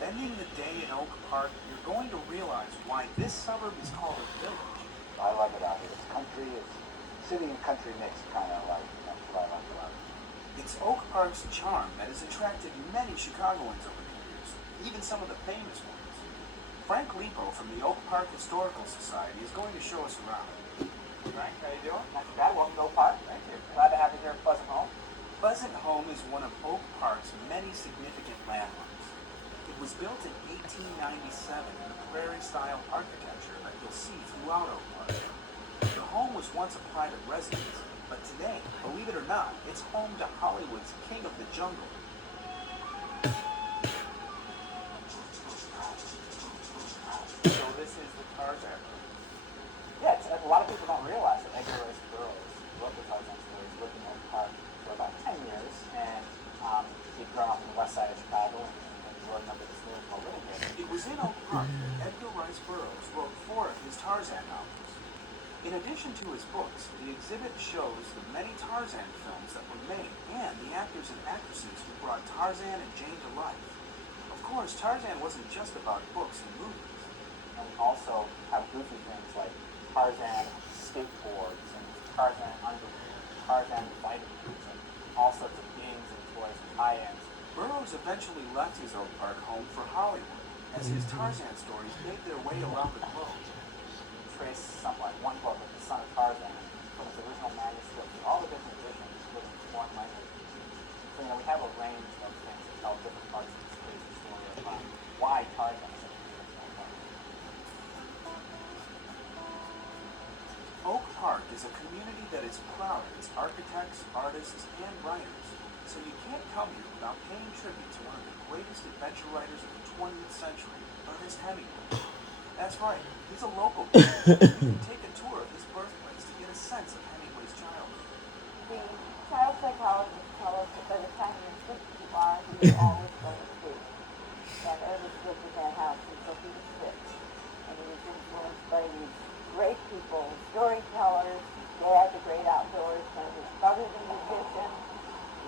Spending the day in Oak Park, you're going to realize why this suburb is called a village. I love it out here. It's country, it's city and country mixed kind of life. That's what I like about it. It's Oak Park's charm that has attracted many Chicagoans over the years, even some of the famous ones. Frank Lipo from the Oak Park Historical Society is going to show us around. Frank, how you doing? Not too bad. Welcome to Oak Park. Thank you. Glad to have you here at Pleasant Home. Pleasant Home is one of Oak Park's many significant landmarks. It was built in 1897 in the prairie-style architecture that you'll see throughout Oak Park. The home was once a private residence, but today, believe it or not, it's home to Hollywood's King of the Jungle. So this is the Tarzan. Yeah, a lot of people don't realize that Edgar Rice Burroughs wrote the Tarzan stories, lived in Oak Park for about 10 years, and he'd grown up on the west side of Chicago and wrote a number of the stories called Little Bit. It was in Oak Park that Edgar Rice Burroughs wrote 4 of his Tarzan novels. In addition to his books, the exhibit shows the many Tarzan films that were made and the actors and actresses who brought Tarzan and Jane to life. Of course, Tarzan wasn't just about books and movies. And we also have goofy things like Tarzan skateboards and Tarzan underwear, Tarzan vitamins, and all sorts of games and toys and tie-ins. Burroughs eventually left his Oak Park home for Hollywood, as his Tarzan stories made their way around the globe. Trace something like one book of The Son of Tarzan from its original manuscript to all the different editions, including foreign languages. So, we have a range of things that tell different parts of this crazy story about why Tarzan is such a beautiful part. Oak Park is a community that is proud of its architects, artists, and writers, so you can't come here without paying tribute to one of the greatest adventure writers of the 20th century, Ernest Hemingway. That's right, he's a local kid. You can take a tour of his birthplace to get a sense of Hemingway's childhood. The child psychologists tell us that by the time you're 6 you are, you're always going to be. And Ernest lived in that house until he was 6. And he was influenced by these great people, storytellers. His dad, the great outdoorsman, his brother, the musician,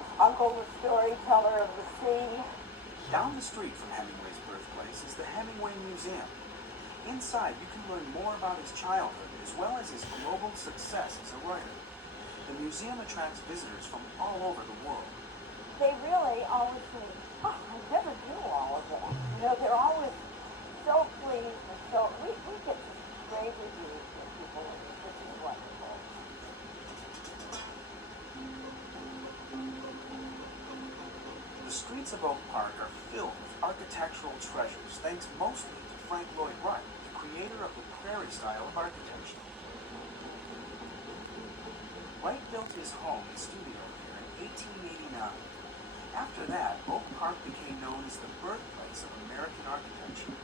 his uncle, the storyteller of the sea. Down the street from Hemingway's birthplace is the Hemingway Museum. Inside, you can learn more about his childhood as well as his global success as a writer. The museum attracts visitors from all over the world. They really always think, oh, I never knew all of that. They're always so pleased and so, we get great reviews from people, which is wonderful. The streets of Oak Park are filled with architectural treasures thanks mostly to Frank Lloyd Wright, the creator of the prairie style of architecture. Wright built his home and studio here in 1889. After that, Oak Park became known as the birthplace of American architecture.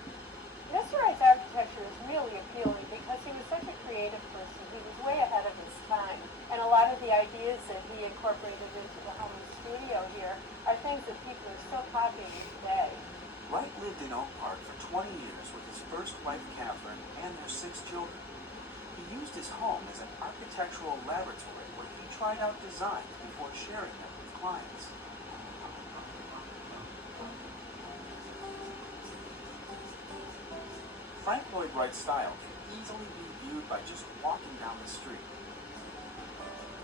Mr. Wright's architecture is really appealing because he was such a creative person. He was way ahead of his time. And a lot of the ideas that he incorporated into the home and studio here are things that people are still copying today. Wright lived in Oak Park for 20 years with his first wife, Catherine, and their 6 children. He used his home as an architectural laboratory where he tried out designs before sharing them with clients. Frank Lloyd Wright's style can easily be viewed by just walking down the street.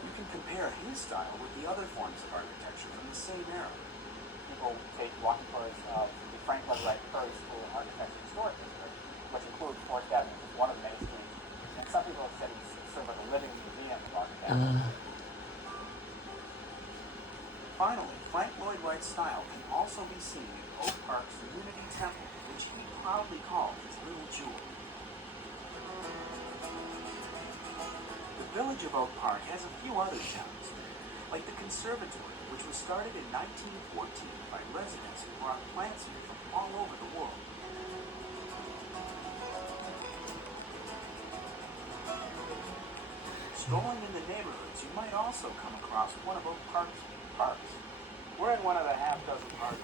You can compare his style with the other forms of architecture from the same era. People take walking tours of the Frank Lloyd Wright Prairie School of Architecture Historic District, which includes Forest Avenue, which is one of the main streets. And some people have said he's sort of like a living museum of architecture. Finally, Frank Lloyd Wright's style can also be seen in Oak Park's Unity Temple, which he proudly called his little jewel. The village of Oak Park has a few other towns, like the Conservatory, which was started in 1914 by residents who brought plants here from all over the world. Strolling in the neighborhoods, you might also come across one of Oak Park's parks. We're in one of the half dozen parks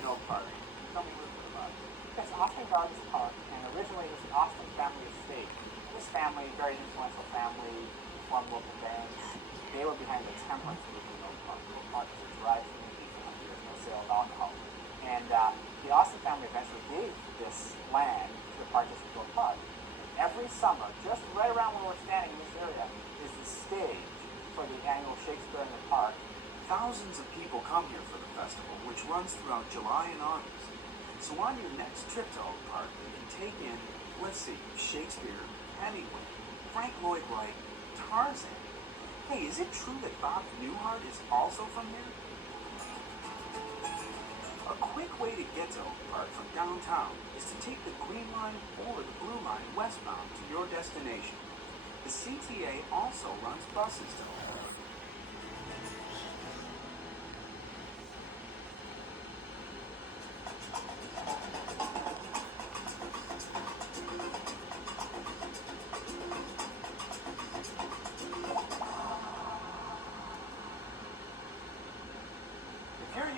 In Oak Park, tell me a little bit about it. It's Austin Gardens Park, and originally it was the Austin family estate. This family, very influential family, formed local banks. They were behind the temperance movement in Oak Park. Oak Park is a drive-through, there's no sale of alcohol. And the Austin family eventually gave this land to the Park District Oak Park. Every summer, just right around where we're standing in this area, is the stage for the annual Shakespeare in the Park. Thousands of people come here for the festival, which runs throughout July and August. So on your next trip to Oak Park, you can take in, let's see, Shakespeare, Hemingway, Frank Lloyd Wright, Tarzan. Hey, is it true that Bob Newhart is also from here? A quick way to get to Oak Park from downtown is to take the Green Line or the Blue Line westbound to your destination. The CTA also runs buses to Oak Park.